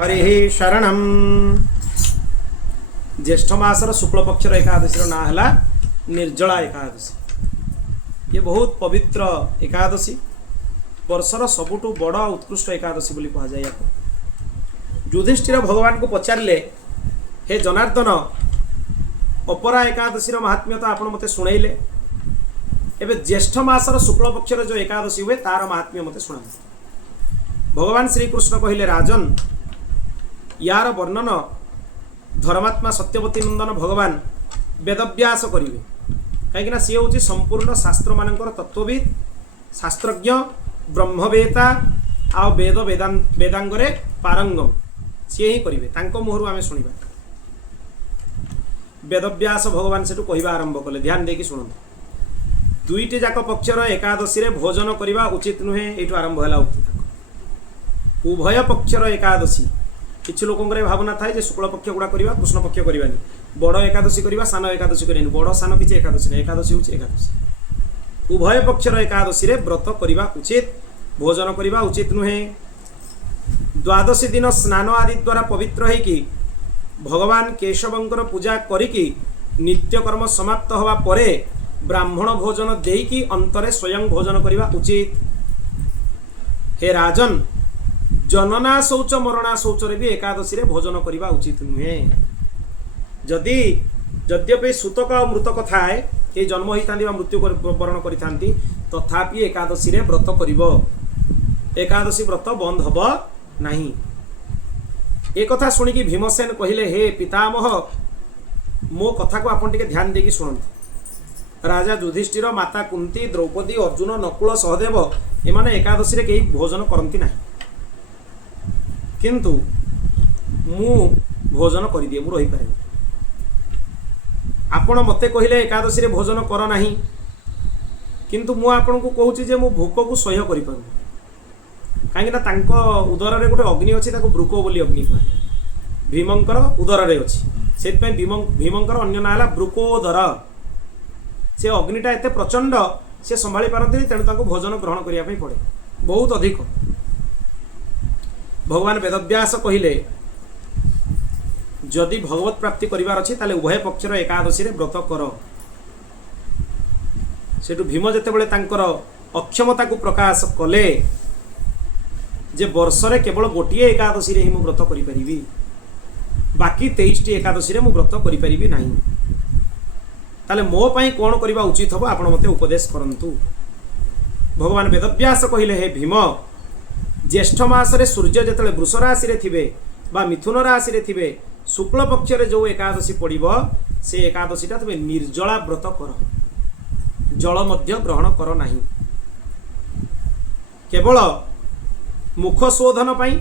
हरि शरणम। ज्येष्ठ मासर शुक्ल पक्षर एकादशी ना है निर्जला एकादशी। ये बहुत पवित्र एकादशी, वर्षर सबुठु बड़ उत्कृष्ट एकादशी बोली कहा जाए। युधिष्ठिर भगवान को पचारे, हे जनार्दन, अपरा एकादशी महात्म्य तो आपण मते शुणैले, एवं ज्येष्ठ मासर शुक्ल पक्षर जो एकादशी हुए तार महात्म्य मते शुणा। भगवान श्रीकृष्ण कहले, राजन, यार वर्णन धर्मात्मा सत्यवती नंदन भगवान वेदव्यास करेंगे, कहीं सी हूँ संपूर्ण शास्त्र मानकर तत्वविद, शास्त्रज्ञ, ब्रह्मवेता आ वेद वेदांगरे पारंगम सी ही करेंगे। मुहर आम शुणा। वेदव्यास भगवान से कहवा आरंभ कले। ध्यान देकी शुणु। दुईटी जाक पक्षर एकादशी रे भोजन करने उचित नुहे। ये आरंभ है उक्ति। उभय पक्षर एकादशी किसी लोक भावना थाए शुक्ल पक्ष गुड़ा करवा, कृष्ण पक्ष करवानी, बड़ एकादशी करवा, सान एकादशी करवानी। बड़ सान किसी एकादशी नहीं, एकादशी हूँ एकादशी। उभय पक्षर एकादशी रे व्रत करवा उचित, भोजन करवा उचित नुहे। द्वादशी दिन स्नान आदि द्वारा पवित्र होइकी भगवान केशवंकर पूजा करिकी नित्यकर्म समाप्त हवा परे ब्राह्मण भोजन देकी अंतरे स्वयं भोजन करवा उचित। हे राजन, जनना शौच मरणा शौच रे भी एकादशी रे भोजन करवा उचित नुहे। जदि यद्यपि सूतक और मृतक थाए, ये जन्म होता मृत्यु वरण करी, तथापि एकादशी रे व्रत करिवो। एकादशी व्रत बंद हब नहीं। एक कथा शुणिकी भीमसेन कहले, हे पितामह, मो कथा को आपन टिके ध्यान देकी शुणंतु। राजा युधिष्ठिर, माता कुंती, द्रौपदी, अर्जुन, नकुल, सहदेव एमाने एकादशी रे केही भोजन करती नहीं, किंतु मु भोजन कर दिए, मु रही पारे। आपण मते कहले एकादशी रे भोजन कर नाही, किंतु मु आपण को कहूची जे मु भोक को सह्य करि पारु। कहीं उदर रे गोटे अग्नि अच्छी, ब्रुको बोली अग्नि कह। भीमंकर उदर रे अच्छी, से भीमंकर अन्य ना है ब्रुकोदर। से अग्निटा एते प्रचंड से संभाली पारती, तेणु भोजन ग्रहण करने पड़े बहुत अधिक। भगवान वेदव्यास कहले, जदि भगवत प्राप्ति करिवार अछि ताले उभय पक्षर एकादशी रे व्रत कर। सेठु भीम जेतेबेले तांकर अक्षमता को प्रकाश कले जे वर्ष रे केवल गोटिए एकादशी रे ही मु व्रत करि परिबी, बाकी 23टी एकादशी रे मु व्रत करि परिबी नाही। ताले मो पई कोन करिवा उचित हबो, आपण मते उपदेश करंतु। भगवान वेदव्यास कहले, हे भीम, ज्येष्ठ मासरे सूर्य जिते वृष राशि रे थिबे बा मिथुन राशि रे थिबे, शुक्ल पक्ष रे जो एकादशी पड़िबो से एकादशीटा तुम निर्जला व्रत कर, जल मध्य ग्रहण कर नाही। केवल मुख शोधन पई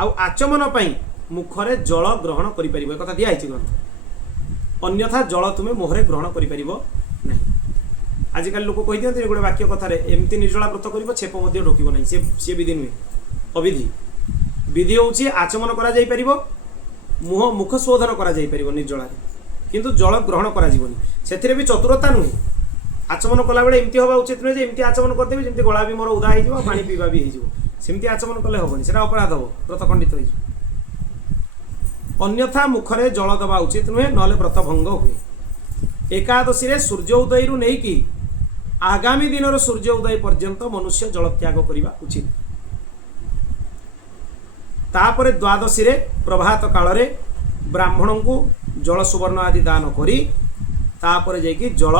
आ आचमन पई मुखरे जल ग्रहण करि परिबो, कथा दिया आइछि ग्रंथ। अन्यथा जल तुमे मुहरे ग्रहण करि परिबो नाही। आजिकल लोक कहि दियंती गोटे वाक्य कथारे, एमती निर्जला व्रत करिबो छेप मध्य ढोकिबो नाही। से विधि नुहे, अविधि। विधि होउछि आचमन करा जाई परिबो, मुख शोधन करा जाई परिबो निर्जला रे, किंतु जल ग्रहण करा जीवनी। सेथिरे भी चतुरता नुहे। आचमन कला बेले एमती होबा उचित नुहे जे एमती आचमन कर देबी जेमती गळा भी मोर उदा हे जिवो, पानी पीबा भी हे जिवो। सेमती आचमन कले होबनी, सेटा अपराध हो, व्रत खंडित होई। अन्यथा मुखरे जल दबा उचित नुहे, नले व्रत भंग हुए। एकादशी रे सूर्य उदय रु नै कि आगामी दिन सूर्य उदय पर्यंत मनुष्य जल त्याग करने उचित। तापरे द्वादशी रे प्रभात काल रे ब्राह्मण को जल सुवर्ण आदि दान करी तापरे जाइकी जल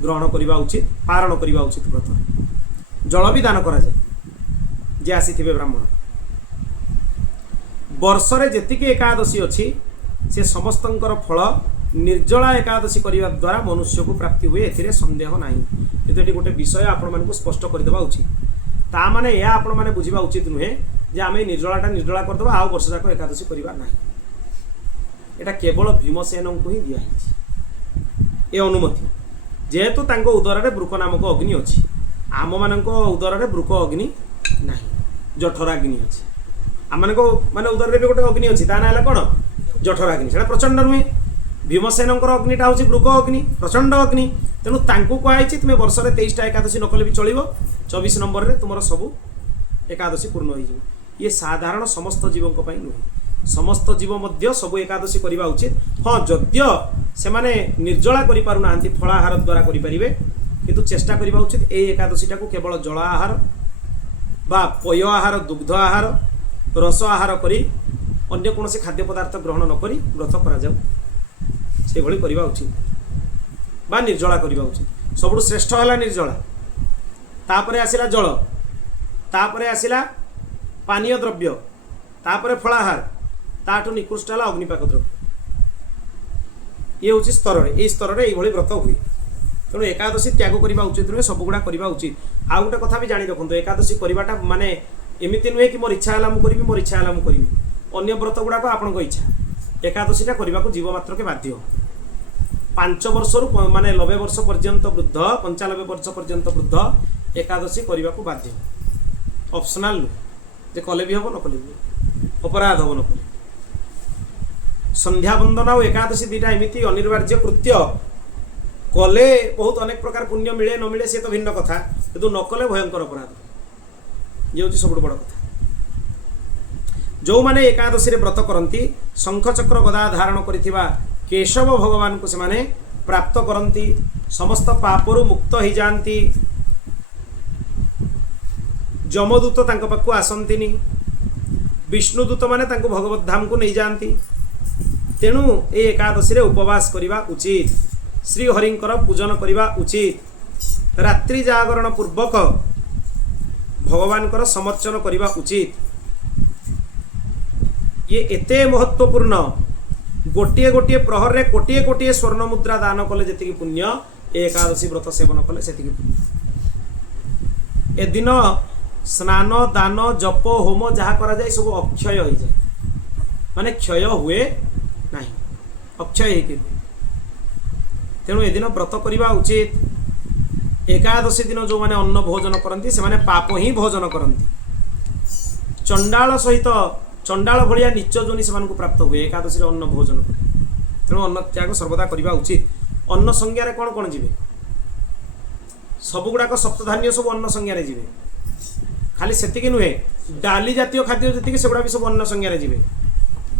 ग्रहण करने उचित, पारण करने उचित। व्रत जल भी दान करा जाए जे आसी ब्राह्मण। वर्ष रे जेतिकी एकादशी अच्छी से समस्तंकर फल निर्जला एकादशी करने द्वारा मनुष्य को प्राप्ति हुए, एथिरे संदेह नहीं। किंतु ये गोटे विषय आपण मानक स्पष्ट करदेवा उचित। ता माने या आपण माने बुझिबा उचित नुहे जे आमे निर्जलाटा निर्जला करदेबा आ वर्ष जाक एकादशी करबा नाही। एटा केवल भीमसेन को ही दिया हिची ए अनुमति, जेहेतु तांको उदर रे ब्रुक नामक अग्नि अछि। आम मानक उदर रे ब्रुक अग्नि नाही, जठराग्नि अछि। आम मानक माने उदर रे भी गोटे अग्नि अछि, ता ना हला कोन जठराग्नि। सेटा प्रचंड नुहे। भीमसेन अग्निटा हूँ ब्रुक अग्नि, प्रचंड अग्नि। तेणु तांको कहुई तुम्हें वर्ष में 23टा एकादशी न कले भी चलो, 24 नंबर रे तुम सबू एकादशी पूर्ण हो। ये साधारण समस्त जीवों को नुहे समस्त जीव मध्य सब एकादशी करवा उचित हाँ जद्य से माने निर्जला करि पारु नाहंती फलाहार द्वारा करि परिबे किंतु चेष्टा करवा उचित ए एकादशीटा को केवल जल आहार बा पय आहार दुग्ध आहार रस आहार करी अन्य कौन खाद्य पदार्थ ग्रहण न करी व्रत करा जाऊ से भली करवा उचित बा निर्जला करवा उचित सबुठु श्रेष्ठ है निर्जला तापरे आसिला जल तापरे आसिला पानीय द्रव्य तापरे फलाहार ताठू निकृष्ट है अग्निपाक द्रव्य ये हूँ स्तर ये स्तर में यही व्रत हुए तेणु एकादशी त्याग करने उचित नुहे सबुगुड़ा करवा उचित आउ गोटे कथा भी जाणी रखु एकादशी करवाटा माने एमती नुहे कि मोर इच्छा है मुझे मोर इच्छा है मुझे अन्य व्रत गुड़ाक आपण इच्छा एकादशीटा करने को जीव मात्र के बाध्य 5 वर्ष रु माने 90 वर्ष पर्यंत वृद्ध 95 वर्ष पर्यंत वृद्ध एकादशी करने को बाध्य ऑप्शनल जे कले भी हम न कले भी अपराध हम न कले संध्या बंदन और एकादशी दुटा एमती अनिवार्य कृत्य कले बहुत अनेक प्रकार पुण्य मिले न मिले सी तो भिन्न कथा किंतु न कले भयंकर अपराध ये हूँ सब बड़ कथा जो माने एकादशी व्रत करती शंख चक्र गदा धारण करिथिबा केशव भगवान को से प्राप्त करती समस्त पापरु मुक्त हो जाती जमदूत तांको पाखु आसंतिनी विष्णुदूत माने तांको भगवत धाम को नहीं जाती तेणु ए एकादशी रे उपवास करिबा उचित श्री हरिंकर पूजन करिबा उचित रात्रि जागरण पूर्वक भगवानकर समर्चन करिबा उचित ये एते महत्वपूर्ण गोटे गोटे प्रहर रे कोटिए कोटिए स्वर्ण मुद्रा दान कले जेतिकी पुण्य एकादशी व्रत सेवन कले सेतिकी पुण्य ए दिन स्नान दान जप होम जहाँ करा जाए सब अक्षय हो जाए माने क्षय हुए नहीं अक्षय है तेणु ए दिन व्रत करवा उचित एकादशी दिन जो माने अन्न भोजन करती से माने पाप ही भोजन करती चंडाल सहित चंडाल भलिया नीच जोनि से प्राप्त हुए एकादशी अन्न भोजन तेणु अन्न त्याग सर्वदा करवा उचित अन्न संज्ञा कौन कौन जी सबुगुड़ाक सप्तधान्य सब अन्न संज्ञा जी खाली सेतिकी नुहे डाली जातीय खाद्य जी सेगुड़ा भी सब अन्न संज्ञा जी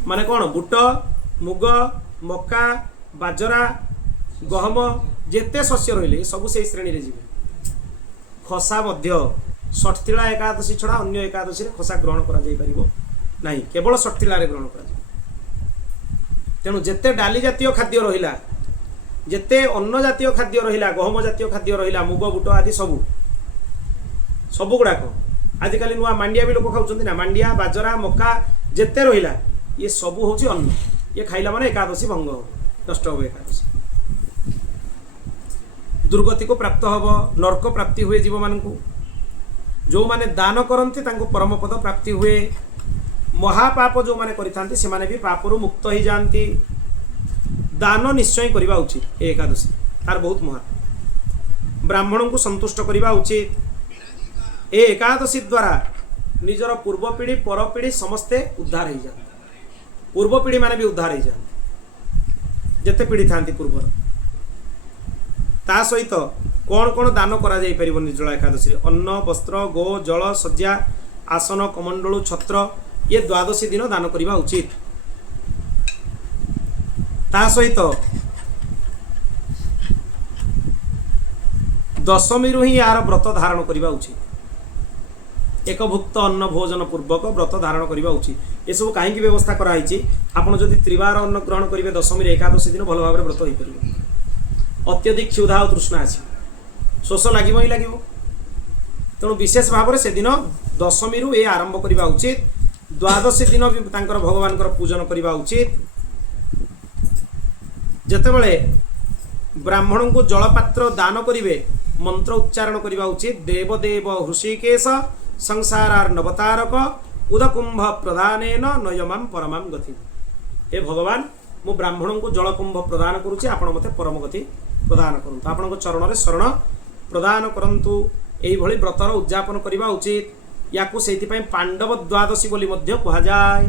माने कौन बुट मुग मका बाजरा गहम जेते शस्य रहिले सब से श्रेणी रे जीवे खसा मध्य षठतिला एकादशी छड़ा अन्य एकादशी रे खसा ग्रहण करा जाई परिबो नहीं केवल षठतिला रे ग्रहण करा जाय तेणु जेते डाली जातीय खाद्य रहिला जेते अन्न जातीय खाद्य रहिला गहम जातीय खाद्य रहिला मुग बुट आदि सब गुड़ाक आजिकल नुआ मांडिया भी लोक खाऊँ ना मांडिया बाजरा मका जेते रहिला ये सब हूँ अन्न ये खाइला माने एकादशी भंग हो नष्ट हो एकादशी दुर्गति को प्राप्त हम नरक प्राप्ति हुए जीव मान जो माने दान करती परम पद प्राप्ति हुए महापाप जो माने करिथांती से माने भी पापरु मुक्त हो जाती दान निश्चय करवा उचित एकादशी तार बहुत महत्व ब्राह्मण को संतुष्ट करवा उचित ए एकादशी द्वारा निजर पूर्व पीढ़ी पर पीढ़ी समस्ते उद्धार हो जाते पूर्व पीढ़ी माने भी उद्धार हो जाते जेते पीढ़ी थांती पूर्वर ता सहित कौन कौन दान करा जाई परिबो निर्जला एकादशी अन्न वस्त्र गो जल शज्या आसन कमंडलु छत्र ये द्वादशी दिन दान करवा उचित ता सहित दशमी ही यार व्रत धारण करवा उचित एक भुक्त अन्न भोजन पूर्वक व्रत धारण करवा उचित ये सब कहीं व्यवस्था कराई आपड़ जदि त्रिवार अन्न ग्रहण करेंगे दशमी एकादशी दिन भल भाव में व्रत हो पार अत्यधिक क्षुधा और तृष्णा आसी शोष लगे ही लगे तेणु विशेष भाव में से दिन दशमी ये आरंभ करवा उचित द्वादशी दिन भी भगवान पूजन करवा उचित जेतेबेले ब्राह्मण को जलपात्र दान करेंगे मंत्र उच्चारण करवा उचित देवदेव हृषिकेश संसारार नवतारक उदकुंभ प्रदान नयमाम परमाम गति हे भगवान मु ब्राह्मण को जलकुंभ प्रदान करुच्ची आपण मते परम गति प्रदान करंतु आपण चरण में शरण प्रदान करंतु एइभଳି व्रतर उद्यापन करवा उचित याकू से पांडव द्वादशी बोली मध्य कहा जाए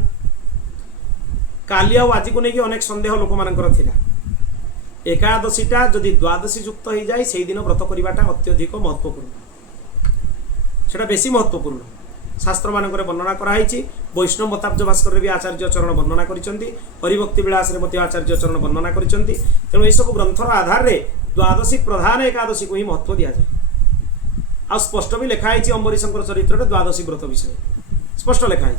काली आज को लेकिन अनेक संदेह लोक मानकर थिला एकादशीटा जदि द्वादशी युक्त हो जाए से दिन व्रत करवाटा अत्यधिक महत्वपूर्ण सेटा बेसी महत्वपूर्ण शास्त्र मानक वर्णना कराई। वैष्णव मताब्ज भास्कर भी आचार्य चरण वर्णना कर हरिभक्ति विलास आचार्य चरण वर्णना कर तेणु यह सब ग्रंथर आधार में द्वादशी प्रधान एकादशी को ही महत्व दि जाए। आ स्पष्ट भी लिखाई अम्बरीश चरित्र द्वादशी व्रत विषय स्पष्ट लिखाई।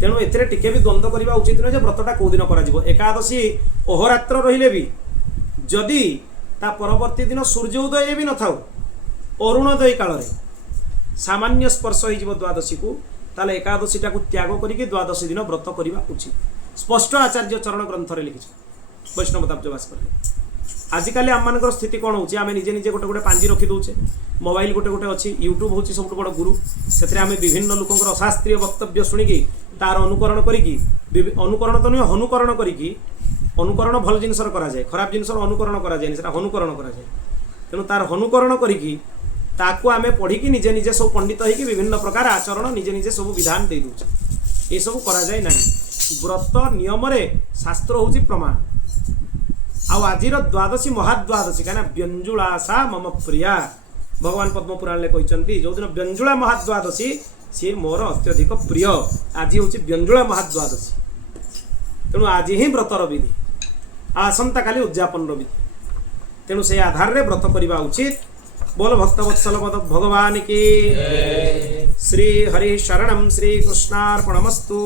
तेणु एथिरे टिके भी द्वंद्व करने उचित नुहे व्रतटा कौ दिन कर एकादशी अहोरात्र रहिले भी जदि ता परवर्ती दिन सूर्य उदय भी न थाउ अरुणोदय काल सामान्य स्पर्श हो द्वादशी को ताले एकादशीटा को त्याग करके द्वादशी दिन व्रत करने उचित स्पष्ट आचार्य चरण ग्रंथ लिखि वैष्णव मताब्ज भास्कर। आजिकल आम मान स्थिति कौन हो निजे निजे गोटे गोटे पांजी रखी दौचे मोबाइल गोटे गोटे अच्छी यूट्यूब हूँ सब बड़ गुरु से आम विभिन्न लोक अशास्त्रीय वक्तव्य शुणिकी तार अनुकरण करी अनुकरण तो नुहे हनुकरण करी अनुकरण भल जिनस कराए खराब जिनस अनुकरण कराए हनुकरण कराए तेणु तार हनुकरण करी ताकू आम पढ़ी निजे निजे सब पंडित हो विभिन्न प्रकार आचरण निजे निजे सब विधान दे दूचे ये सब कराए ना व्रत नियम शास्त्र हूँ प्रमाण। आज द्वादशी महाद्वादशी कहीं व्यंजुलासा मम प्रिया भगवान पद्म पुराण कहते जो दिन व्यंजुला महाद्वादशी सी मोर अत्यधिक प्रिय आज हूँ व्यंजुला महाद्वादशी तेणु आज ही व्रतर विधि आसंता काली उद्यापन विधि तेणु से आधार में व्रत करने उचित। बोल भक्तवत्सल भगवान की श्री हरि शरणम श्री कृष्णार्पणमस्तु।